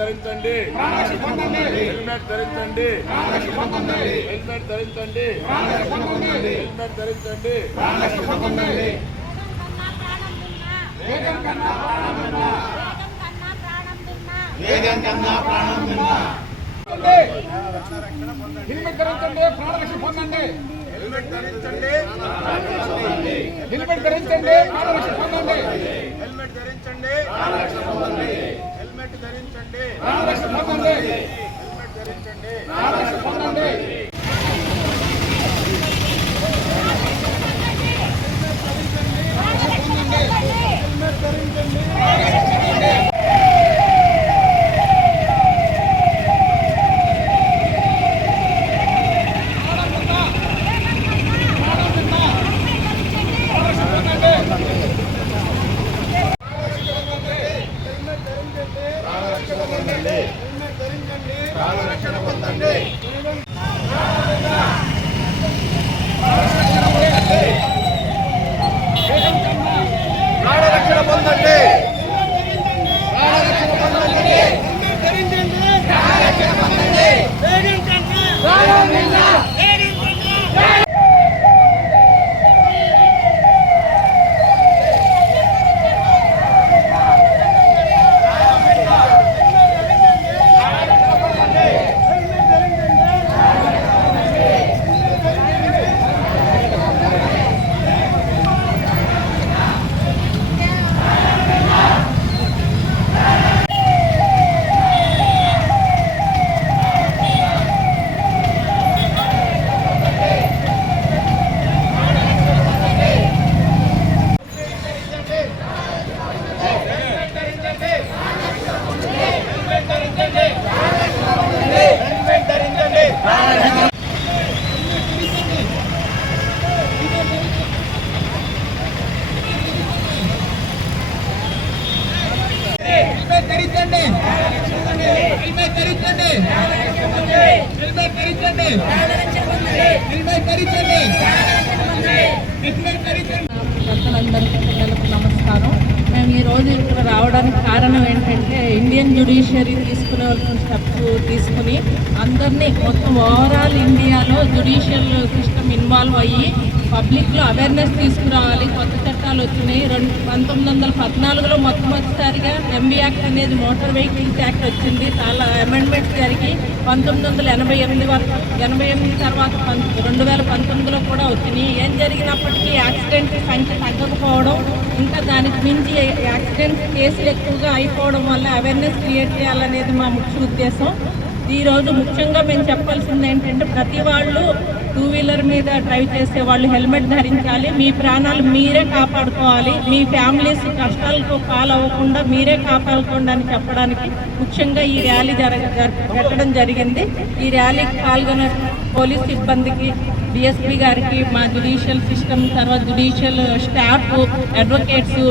ధరించండి. హెల్మెట్ ధరించండి. హెల్మెట్ ధరించండి. హెల్మెట్ ధరించండి. హెల్మెట్ ధరించండి. ప్రాణరక్షణ పొందండి. హెల్మెట్ ధరించండి. హెల్మెట్ ధరించండి ప్రాణరక్షణ పొందండి హెల్మెట్ ధరించండి హెల్మెట్ ధరించండి ప్రాణరక్షణ పొందండి. హెల్మెట్ హెల్మెట్ ధరించండి హెల్మెట్ ధరించండి హెల్మెట్ ధరించండి హెల్మెట్ ధరించండి హెల్మెట్ ధరించండి పిల్లలకు నమస్కారం. మేము ఈ రోజు ఇక్కడ రావడానికి కారణం ఏంటంటే ఇండియన్ జ్యుడిషియరీ తీసుకునేవలసిన స్టెప్స్ తీసుకుని అందరినీ మొత్తం ఓవరాల్ ఇండియాలో జ్యుడిషియల్ సిస్టమ్ ఇన్వాల్వ్ అయ్యి పబ్లిక్లో అవేర్నెస్ తీసుకురావాలి కొత్త చట్టాలు వచ్చినాయి. రెండు పంతొమ్మిది వందల పద్నాలుగులో మొట్టమొదటిసారిగా ఎంబీ యాక్ట్ అనేది మోటార్ వెహికల్స్ యాక్ట్ వచ్చింది. చాలా అమెండ్మెంట్స్ జరిగి పంతొమ్మిది వందల ఎనభై ఎనిమిది వరకు ఎనభై ఎనిమిది తర్వాత రెండు వేల పంతొమ్మిదిలో కూడా వచ్చినాయి. ఏం జరిగినప్పటికీ యాక్సిడెంట్ సంఖ్య తగ్గకపోవడం ఇంకా దానికి మించి యాక్సిడెంట్ కేసులు ఎక్కువగా అయిపోవడం వల్ల అవేర్నెస్ క్రియేట్ చేయాలనేది మా ముఖ్య ఉద్దేశం. ఈరోజు ముఖ్యంగా మేము చెప్పాల్సింది ఏంటంటే ప్రతి వాళ్ళు టూ వీలర్ మీద డ్రైవ్ చేసే వాళ్ళు హెల్మెట్ ధరించాలి. మీ ప్రాణాలు మీరే కాపాడుకోవాలి. మీ ఫ్యామిలీస్ కష్టాలకు పాలవ్వకుండా మీరే కాపాడుకోండి అని చెప్పడానికి ముఖ్యంగా ఈ ర్యాలీ జరగ జరిగింది. ఈ ర్యాలీకి పాల్గొన్న పోలీస్ సిబ్బందికి డిఎస్పీ గారికి మా జ్యుడిషియల్ సిస్టమ్ తర్వాత judicial staff advocates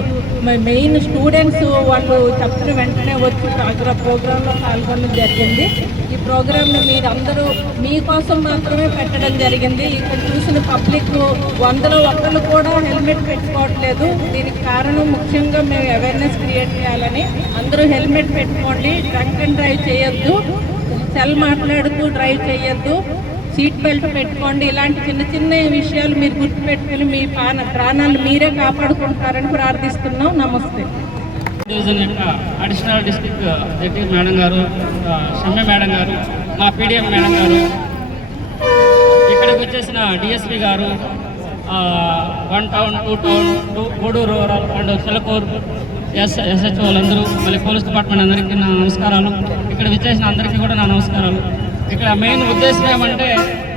main students వాళ్ళు చెప్పిన వెంటనే వచ్చి ప్రోగ్రాంలో పాల్గొనడం జరిగింది. ఈ ప్రోగ్రామ్ని మీరందరూ మీకోసం మాత్రమే పెట్టడం జరిగింది. ఇక్కడ చూసిన పబ్లిక్ వందలో ఒక్కరు కూడా హెల్మెట్ పెట్టుకోవట్లేదు. దీనికి కారణం ముఖ్యంగా మేము అవేర్నెస్ క్రియేట్ చేయాలని అందరూ హెల్మెట్ పెట్టుకోండి. డ్రంక్ అండ్ డ్రైవ్ చేయొద్దు. సెల్ మాట్లాడుతూ డ్రైవ్ చేయొద్దు. సీట్ బెల్ట్ పెట్టుకోండి. ఇలాంటి చిన్న చిన్న విషయాలు మీరు గుర్తుపెట్టుకుని మీ ప్రాణ ప్రాణాలు మీరే కాపాడుకుంటారని ప్రార్థిస్తున్నాం. నమస్తే. డివిజన్ యొక్క అడిషనల్ డిస్ట్రిక్ట్ జడ్జి మేడం గారు ఆ, షమ్య మేడం గారు మా పీడిఎం మేడం గారు. ఇక్కడికి వచ్చేసిన DSP garu one town two town two Gudur rural and Chilakuru S SHO వాళ్ళందరూ మళ్ళీ పోలీస్ డిపార్ట్మెంట్ అందరికీ నా నమస్కారాలు. ఇక్కడ విచ్చేసిన అందరికీ కూడా నా నమస్కారాలు. ఇక్కడ మెయిన్ ఉద్దేశం ఏమంటే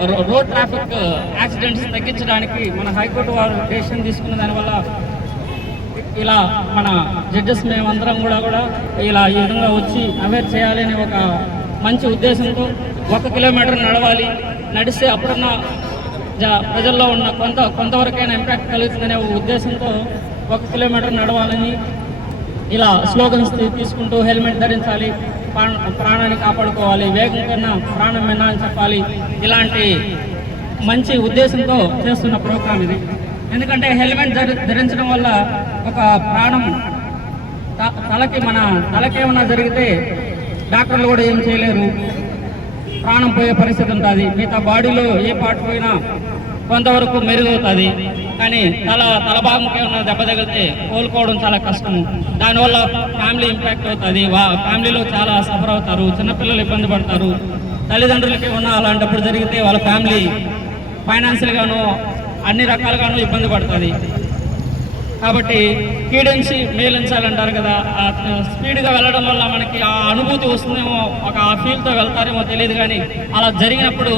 రో- రోడ్ ట్రాఫిక్ యాక్సిడెంట్స్ తగ్గించడానికి మన హైకోర్టు వారు డెసిషన్ తీసుకున్న దానివల్ల ఇలా మన జడ్జెస్ మేమందరం కూడా కూడా ఇలా ఈ విధంగా వచ్చి అవేర్ చేయాలి అనే ఒక మంచి ఉద్దేశంతో ఒక కిలోమీటర్ నడవాలి. నడిస్తే అప్పుడున్న ప్రజల్లో ఉన్న కొంత కొంతవరకైనా ఇంపాక్ట్ కలుగుతుందనే ఉద్దేశంతో ఒక కిలోమీటర్ నడవాలని ఇలా స్లోగన్స్ తీసుకుంటూ హెల్మెట్ ధరించాలి. ప్రాణ- ప్రాణాన్ని కాపాడుకోవాలి. వేగం కన్నా ప్రాణం విన్నా అని చెప్పాలి. ఇలాంటి మంచి ఉద్దేశంతో చేస్తున్న ప్రోగ్రామ్ ఇది. ఎందుకంటే హెల్మెట్ ధరించడం వల్ల ఒక ప్రాణం త- తలకి మన తలకేమన్నా జరిగితే డాక్టర్లు కూడా ఏం చేయలేరు. ప్రాణం పోయే పరిస్థితి ఉంటుంది. మిగతా బాడీలో ఏ పార్ట్ పోయినా కొంతవరకు మెరుగవుతుంది. కానీ తల తల భాగంకి దెబ్బ తగిలితే కోలుకోవడం చాలా కష్టం దానివల్ల ఫ్యామిలీ ఇంపాక్ట్ అవుతుంది. వా ఫ్యామిలీలో చాలా సఫర్ అవుతారు. చిన్నపిల్లలు ఇబ్బంది పడతారు. తల్లిదండ్రులకి ఉన్న అలాంటప్పుడు జరిగితే వాళ్ళ ఫ్యామిలీ ఫైనాన్షియల్గాను అన్ని రకాలుగాను ఇబ్బంది పడుతుంది. కాబట్టి కీడించి మేలించాలంటారు కదా స్పీడ్గా వెళ్ళడం వల్ల మనకి ఆ అనుభూతి వస్తుందేమో ఒక ఆ ఫీల్తో వెళ్తారేమో తెలియదు కానీ అలా జరిగినప్పుడు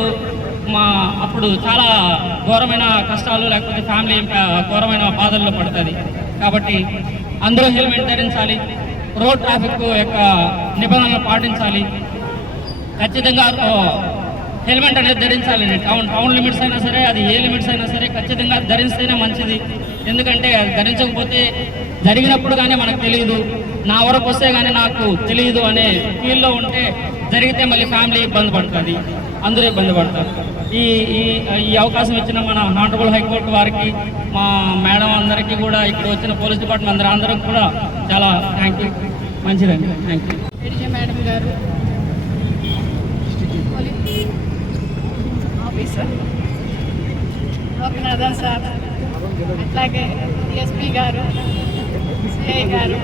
మా అప్పుడు చాలా ఘోరమైన కష్టాలు లేకపోతే ఫ్యామిలీ ఘోరమైన బాధల్లో పడుతుంది. కాబట్టి అందరూ హెల్మెట్ ధరించాలి రోడ్ ట్రాఫిక్ యొక్క నిబంధనలు పాటించాలి. ఖచ్చితంగా హెల్మెట్ అనేది ధరించాలి. టౌన్ టౌన్ లిమిట్స్ అయినా సరే అది ఏ లిమిట్స్ అయినా సరే ఖచ్చితంగా ధరిస్తేనే మంచిది. ఎందుకంటే అది ధరించకపోతే జరిగినప్పుడు కానీ మనకు తెలియదు నా వరకు వస్తే కానీ నాకు తెలియదు అనే ఫీల్లో ఉంటే జరిగితే మళ్ళీ ఫ్యామిలీ ఇబ్బంది పడుతుంది. అందరూ ఇబ్బంది పడతారు. ఈ ఈ ఈ అవకాశం ఇచ్చిన మన హానరబుల్ హైకోర్టు వారికి మా మేడం అందరికీ కూడా ఇక్కడ వచ్చిన పోలీస్ డిపార్ట్మెంట్ అందరూ అందరికి కూడా చాలా థ్యాంక్ యూ మంచిదండి. Thank you madam garu police officer Lokanathan sir అట్లాగే DSP garu CI garu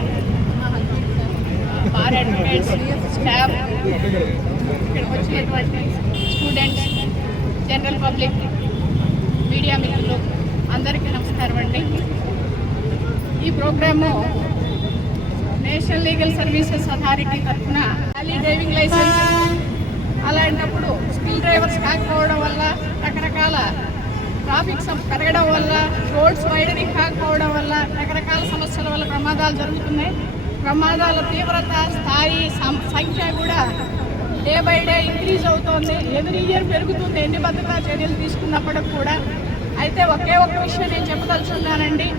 bar advocates staff ఇక్కడికి వచ్చినటువంటి స్టూడెంట్స్ జనరల్ పబ్లిక్ మీడియా మిత్రులు అందరికీ నమస్కారం అండి. ఈ programme national legal services authority తరఫున ర్యాలీ డ్రైవింగ్ లైసెన్స్ అలాంటప్పుడు స్కిల్ డ్రైవర్స్ కాకపోవడం వల్ల రకరకాల ట్రాఫిక్ పెరగడం వల్ల రోడ్స్ వైడనింగ్ కాకపోవడం వల్ల రకరకాల సమస్యల వల్ల ప్రమాదాలు జరుగుతున్నాయి. ప్రమాదాల తీవ్రత స్థాయి సం- సంఖ్య కూడా డే బై డే ఇంక్రీజ్ అవుతోంది. ఎవ్రీ ఇయర్ పెరుగుతుంది. ఎన్ని భద్రతా చర్యలు తీసుకున్నప్పటికి కూడా. అయితే ఒకే ఒక్క విషయం నేను చెప్పదలుచున్నానండి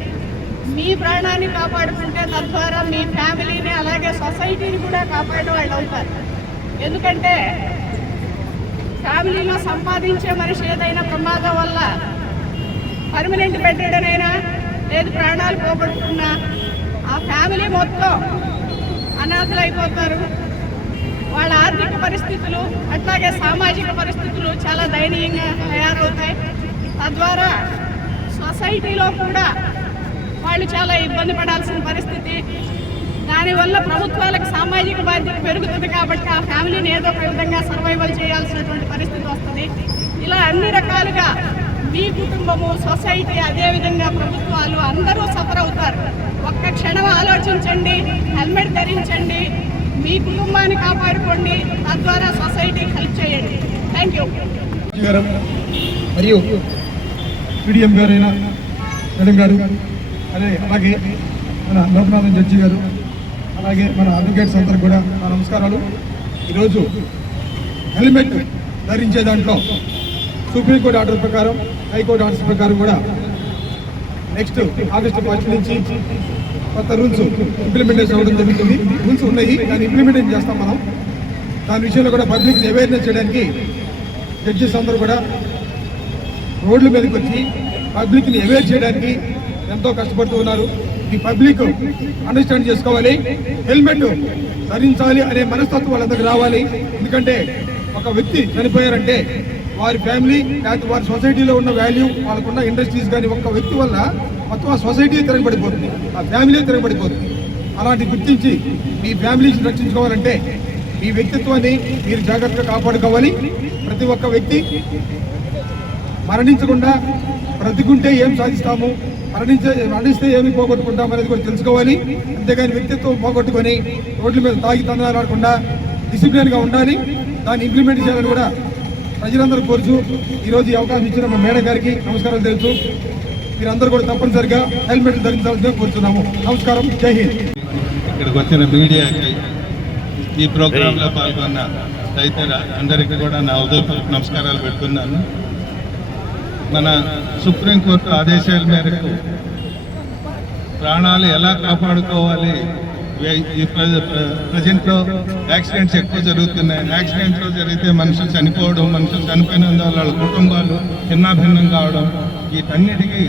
మీ ప్రాణాన్ని కాపాడుకుంటే తద్వారా మీ ఫ్యామిలీని అలాగే సొసైటీని కూడా కాపాడే వాళ్ళు అవుతారు. ఎందుకంటే ఫ్యామిలీలో సంపాదించే మనిషి ఏదైనా ప్రమాదం వల్ల పర్మనెంట్ పెట్టడనైనా లేదు ప్రాణాలు పోగొట్టుకున్నా ఆ ఫ్యామిలీ మొత్తం అనాథలు అయిపోతారు వాళ్ళ ఆర్థిక పరిస్థితులు అట్లాగే సామాజిక పరిస్థితులు చాలా దయనీయంగా తయారవుతాయి. తద్వారా సొసైటీలో కూడా వాళ్ళు చాలా ఇబ్బంది పడాల్సిన పరిస్థితి. దానివల్ల ప్రభుత్వాలకు సామాజిక బాధ్యత పెరుగుతుంది కాబట్టి ఆ ఫ్యామిలీని ఏదో ఒక విధంగా సర్వైవల్ చేయాల్సినటువంటి పరిస్థితి వస్తుంది. ఇలా అన్ని రకాలుగా మీ కుటుంబము సొసైటీ అదేవిధంగా ప్రభుత్వాలు అందరూ సఫర్ అవుతారు. ఒక్క క్షణం ఆలోచించండి హెల్మెట్ ధరించండి మీ కుటుంబాన్ని కాపాడుకోండి తద్వారా సొసైటీ హెల్ప్ చేయండి. Thank you. మరియు పీడిఎం గారైన మేడం గారు అదే అలాగే మన లోకనాథన్ జడ్జి గారు అలాగే మన అడ్వకేట్స్ అందరు కూడా నా నమస్కారాలు. ఈరోజు హెల్మెట్ ధరించే దాంట్లో సుప్రీంకోర్టు ఆర్డర్ ప్రకారం హైకోర్టు ఆర్డర్స్ ప్రకారం కూడా నెక్స్ట్ ఆగస్టు ఫస్ట్ నుంచి కొత్త రూల్స్ ఇంప్లిమెంటేషన్ అవ్వడం జరుగుతుంది. రూల్స్ ఉన్నాయి దాన్ని ఇంప్లిమెంటేషన్ చేస్తాం మనం. దాని విషయంలో కూడా పబ్లిక్ అవేర్నెస్ చేయడానికి జడ్జెస్ అందరూ కూడా రోడ్ల మీదకి వచ్చి పబ్లిక్ని అవేర్ చేయడానికి ఎంతో కష్టపడుతూ ఉన్నారు. ఈ పబ్లిక్ అండర్స్టాండ్ చేసుకోవాలి. హెల్మెట్ ధరించాలి అనే మనస్తత్వం వాళ్ళందరికీ రావాలి. ఎందుకంటే ఒక వ్యక్తి చనిపోయారంటే వారి ఫ్యామిలీ లేకపోతే వారి సొసైటీలో ఉన్న వాల్యూ వాళ్ళకున్న ఇండస్ట్రీస్ కానీ ఒక్క వ్యక్తి వల్ల మొత్తం ఆ సొసైటీ తిరగబడిపోతుంది. ఆ ఫ్యామిలీ తిరగబడిపోతుంది. అలాంటి గుర్తించి మీ ఫ్యామిలీని రక్షించుకోవాలంటే మీ వ్యక్తిత్వాన్ని మీరు జాగ్రత్తగా కాపాడుకోవాలి. ప్రతి ఒక్క వ్యక్తి మరణించకుండా బ్రతికుంటే ఏం సాధిస్తాము? మరణించే మరణిస్తే ఏమి పోగొట్టుకుంటాం అనేది కూడా తెలుసుకోవాలి. అంతేగాని వ్యక్తిత్వం పోగొట్టుకొని రోడ్ల మీద తాగి తందనాడకుండా డిసిప్లిన్గా ఉండాలి. దాన్ని ఇంప్లిమెంట్ చేయాలని కూడా ప్రజలందరూ కోరుచు ఈరోజు ఈ అవకాశం ఇచ్చిన మా మేడం గారికి నమస్కారాలు తెలుసు మీరందరూ కూడా తప్పనిసరిగా హెల్మెట్ ధరించాల్సిందిగా కోరుతున్నాము నమస్కారం. జై హింద్. ఇక్కడికి వచ్చిన మీడియాకి ఈ ప్రోగ్రాంలో పాల్గొన్న రైతుల అందరికీ కూడా నా ఉదయపూర్వక నమస్కారాలు పెడుతున్నాను. మన సుప్రీంకోర్టు ఆదేశాల మేరకు ప్రాణాలు ఎలా కాపాడుకోవాలి? ప్రజెంట్లో యాక్సిడెంట్స్ ఎక్కువ జరుగుతున్నాయి. యాక్సిడెంట్లో జరిగితే మనుషులు చనిపోవడం మనుషులు చనిపోయిన వాళ్ళ కుటుంబాలు చిన్నాభిన్నం కావడం వీటన్నిటికీ